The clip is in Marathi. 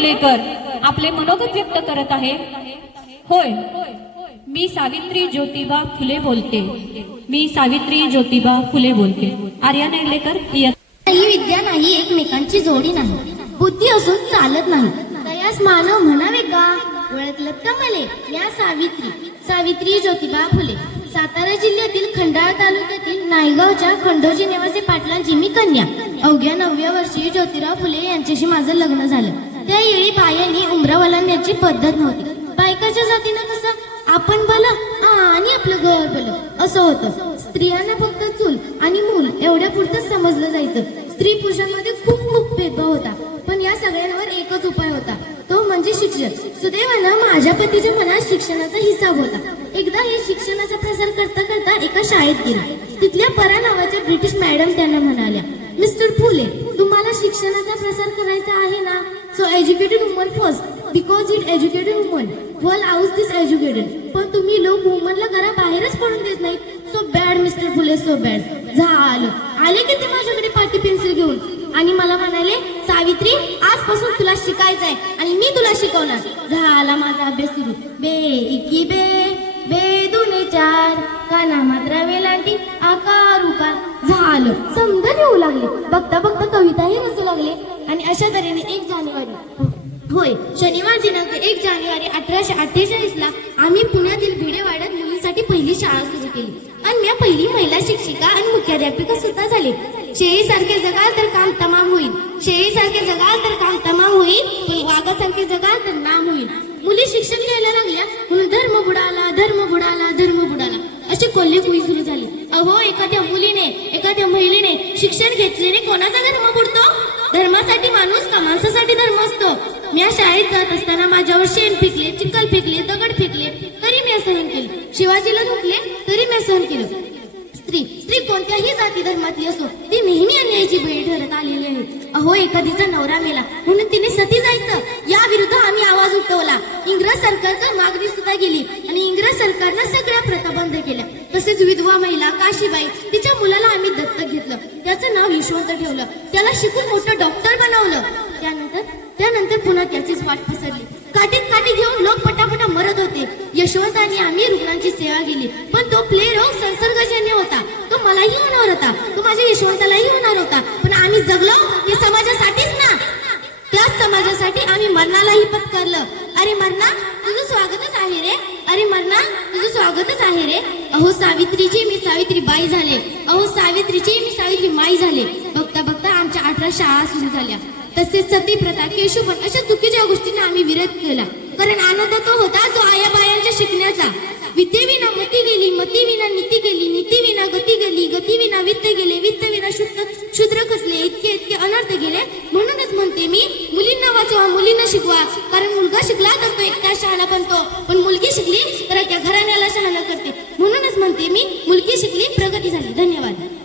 नेर्लेकर आपले मनोगत व्यक्त करत आहे. होय मी सावित्री ज्योतिबा फुले बोलते. मी सावित्री ज्योतिबा फुले बोलते. आर्या नेर्लेकर ही विद्या नाही एकमेकांची जोडी नाही. बुद्धी असून चालत नाही. तयास मानव म्हणावे का? ओळखलं का मले? या सावित्री. सावित्री ज्योतिबा फुले. सातारा जिल्ह्यातील खंडाळा तालुक्यातील नायगावच्या खंडोजी निवासी पाटलांची मी कन्या. अवघ्या नवव्या वर्षी ज्योतिराव फुले यांच्याशी माझं लग्न झालं. वेळी बायांनी उमरावाला नेण्याची पद्धत नव्हती. बायकाच्या जातीनं कसं आपण भलं आणि आपलं घर भलं असं होतं. स्त्रियांना फक्त चूल आणि मूल एवढ्या पुरतं समजलं जायचं. स्त्री पुरुषांमध्ये खूप खूप भेदभाव होता पण या सगळ्यांवर एकच उपाय होता. तो म्हणजे शिक्षण. सुदैवानं माझ्या पतीच्या मनात शिक्षणाचा हिसाब होता. एकदा हे शिक्षणाचा प्रसार करता करता एका शाळेत गेला. तिथल्या परा नावाच्या ब्रिटिश मॅडम त्यांना म्हणाल्या मिस्टर फुले तुम्हाला शिक्षणाचा प्रसार करायचा आहे ना? So educated woman first because it educated woman will house this educated पण तुम्ही लोक वुमनला घरा बाहेरच पडून देत नाही so bad mister Phule so bad झालं. आले की ते माझ्याकडे पाटी पेन्सिल घेऊन? आणि मला म्हणाले सावित्री आजपासून तुला शिकायचं आहे आणि मी तुला शिकवणार. झाला माझा अभ्यास सुरू. बे इकी बे बे दोन्ही चार. काना मात्रा वेलांटी आकार उकार. झालं. समजा येऊ लागले. बघता बघता कविताही रचू लागले. आणि अशा तऱ्हेने एक जानेवारी होय शनिवार दिनांक एक जानेवारी अठराशे अठ्ठेचाळीस ला आम्ही पुण्यातील भिडेवाड्यात मुलींसाठी पहिली शाळा सुरू केली. आणि मी पहिली महिला शिक्षिका आणि मुख्याध्यापिका सुद्धा झाले. शेळी सारखे जगाल तर काम तमाम होईल. शेळी सारखे जगाल तर काम तमाम होईल. वाघासारखे जगाल तर नाम होईल. मुली शिक्षण घ्यायला लागल्या म्हणून धर्म बुडाला धर्म बुडाला धर्म बुडाला. असे कोल्हे कुई सुरू झाले. अहो एखाद्या मुलीने एखाद्या महिलेने शिक्षण घेतलेने कोणाचा धर्म बुडतो? धर्मासाठी माणूस का? माणसासाठी धर्म असतो. मी या शाळेत जात असताना माझ्यावर शेण फेकले चिखल फेकले दगड फेकले तरी मी सहन केलं. शिवाजीला धुकले तरी मी सहन केलं. स्त्री स्त्री कोणत्याही जाती धर्मातली असो ती नेहमी अन्यायाची बळी ठरत आलेली आहे. अहो एखादीचा नवरा मेला म्हणून तिने सती जायचं. या विरुद्ध इंग्रज सरकारचं मागणी सुद्धा गेली आणि इंग्रज सरकारनं सगळ्या प्रथा बंद केल्या. तसेच विधवा महिला काशीबाई तिच्या मुलाला आम्ही दत्तक घेतलं. त्याचं नाव यशवंत ठेवलं. त्याला शिकून मोठं डॉक्टर बनवलं. त्यानंतर त्यानंतर पुन्हा त्याचीच वाट पसरली. काठीत काठी घेऊन लोक पटापटा मरत होते. यशवंत आणि आम्ही रुग्णांची सेवा केली. पण तो प्ले रोग संसर्गजन्य होता. तो मलाही होणार होता. तो माझ्या यशवंतालाही होणार होता. पण आम्ही जगलो हे समाजासाठीच ना. त्याच समाजासाठी आम्ही मरणालाही पत्करलं. अरे मरणा तुझं स्वागतच आहे रे. अरे मरणा तुझं स्वागतच आहे रे. अहो सावित्रीची मी सावित्री बाई झाले. अहो सावित्रीची मी सावित्री माई झाले. बघता बघता आमच्या अठरा शाळा सुरू झाल्या. तसेच सती प्रथा केशुपण अशा चुकीच्या गोष्टींना आम्ही विरोध केला. कारण आनंद तो होता जो आयाबायांच्या शिकण्याचा. विद्येविना मती गेली मती विना नीती गेली नीती विना गती गेली गती विना वित्त गेले वित्त विना शुद्ध शूद्र खचले इतके इतके अनर्थ गेले. म्हणून म्हणते मी मुलींना वाचवा मुलींना शिकवा. कारण मुलगा शिकला तर तो एकटा शहाणा बनतो. पण मुलगी शिकली तर त्या घराण्याला शहाणा करते. म्हणूनच म्हणते मी मुलगी शिकली प्रगती झाली. धन्यवाद.